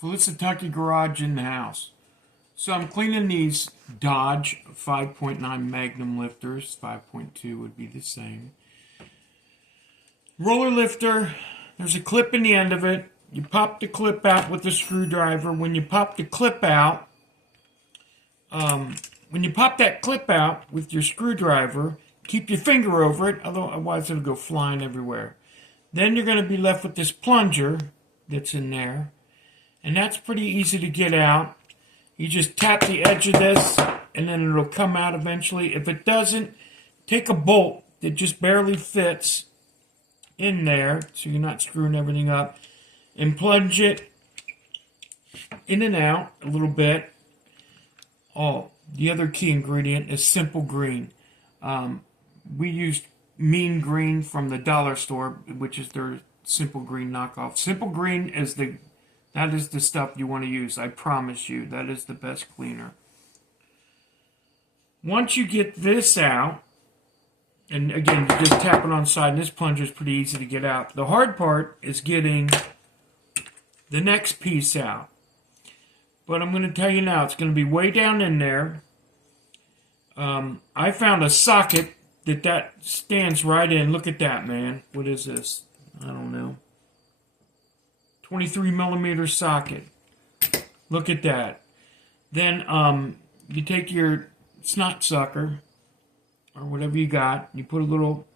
Felicitucky Garage in the house. So I'm cleaning these Dodge 5.9 Magnum lifters. 5.2 would be the same. Roller lifter, there's a clip in the end of it. You pop the clip out with a screwdriver. When you pop the clip out, when you pop that clip out with your screwdriver, keep your finger over it, otherwise it'll go flying everywhere. Then you're going to be left with this plunger that's in there. And that's pretty easy to get out. You just tap the edge of this, and then it'll come out eventually. If it doesn't, take a bolt that just barely fits in there, so you're not screwing everything up, and plunge it in and out a little bit. Oh, the other key ingredient is Simple Green. We used Mean Green from the dollar store, which is their Simple Green knockoff. Simple Green is that is the stuff you want to use. I promise you, that is the best cleaner. Once you get this out, and again, you just tap it on the side, and this plunger is pretty easy to get out. The hard part is getting the next piece out. But I'm going to tell you now, it's going to be way down in there. I found a socket that stands right in. Look at that, man. What is this? I don't know. 23 millimeter socket. Look at that. Then you take your snot sucker or whatever you got. You put a little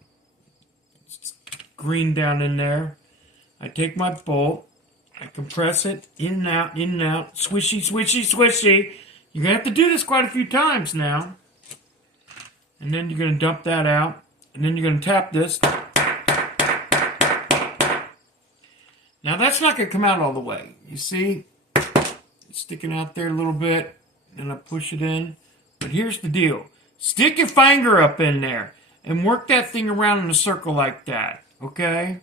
green down in there. I take my bolt. I compress it in and out. Swishy, swishy, swishy. You're going to have to do this quite a few times now. And then you're going to dump that out. And then you're going to tap this. Now that's not going to come out all the way. You see? It's sticking out there a little bit. And I push it in. But here's the deal. Stick your finger up in there. And work that thing around in a circle like that. Okay?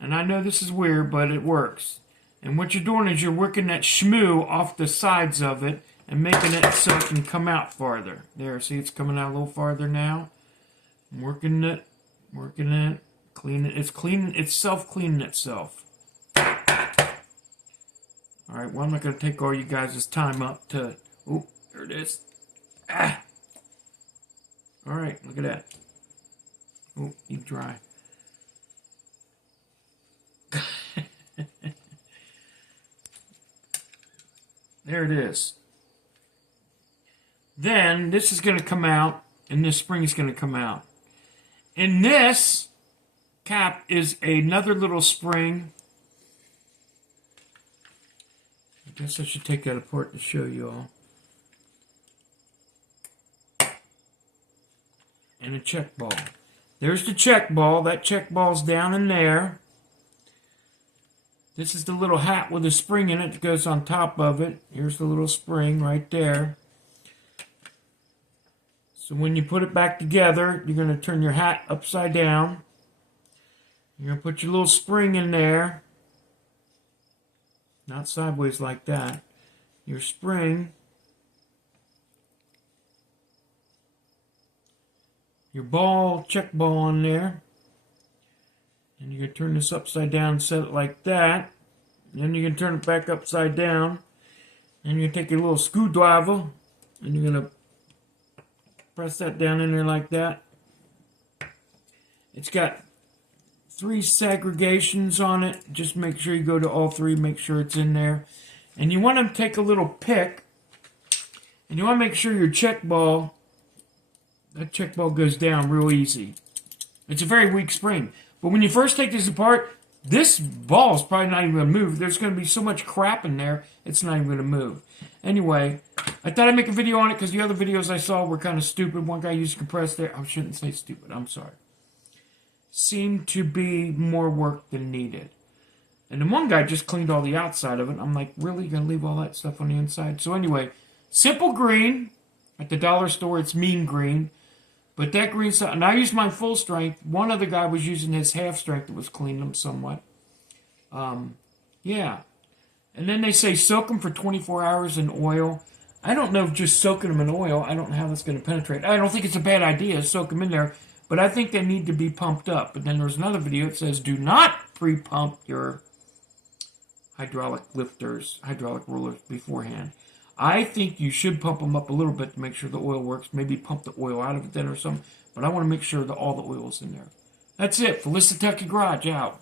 And I know this is weird, but it works. And what you're doing is you're working that shmoo off the sides of it. And making it so it can come out farther. There, see it's coming out a little farther now. I'm working it. Clean it. It's cleaning. It's self-cleaning itself. Alright, well I'm not going to take all you guys' time up to... Oh, there it is. Ah! Alright, look at that. Oh, need dry. There it is. Then this is going to come out, and this spring is going to come out. And this cap is another little spring. I guess I should take that apart to show you all. And a check ball. There's the check ball. That check ball's down in there. This is the little hat with a spring in it that goes on top of it. Here's the little spring right there. So when you put it back together, you're going to turn your hat upside down. You're going to put your little spring in there. Not sideways like that. Your spring. Your ball, check ball on there. And you're going to turn this upside down and set it like that. And then you're going to turn it back upside down. And you're going to take your little screwdriver. And you're going to press that down in there like that. It's got 3 segregations on it. Just make sure you go to all 3. Make sure it's in there. And you want to take a little pick. And you want to make sure your check ball, that check ball goes down real easy. It's a very weak spring. But when you first take this apart, this ball is probably not even going to move. There's going to be so much crap in there, it's not even going to move. Anyway, I thought I'd make a video on it because the other videos I saw were kind of stupid. One guy used compressed air. I shouldn't say stupid. I'm sorry. Seemed to be more work than needed. And then one guy just cleaned all the outside of it. I'm like, really? You're going to leave all that stuff on the inside? So anyway, Simple Green. At the dollar store, it's Mean Green. But that green stuff, and I used my full strength. One other guy was using his half strength that was cleaning them somewhat. Yeah. And then they say soak them for 24 hours in oil. I don't know if just soaking them in oil, I don't know how that's going to penetrate. I don't think it's a bad idea to soak them in there, but I think they need to be pumped up. But then there's another video that says do not pre-pump your hydraulic lifters, hydraulic rollers beforehand. I think you should pump them up a little bit to make sure the oil works. Maybe pump the oil out of it then or something. But I want to make sure that all the oil is in there. That's it. Felicitucky Garage out.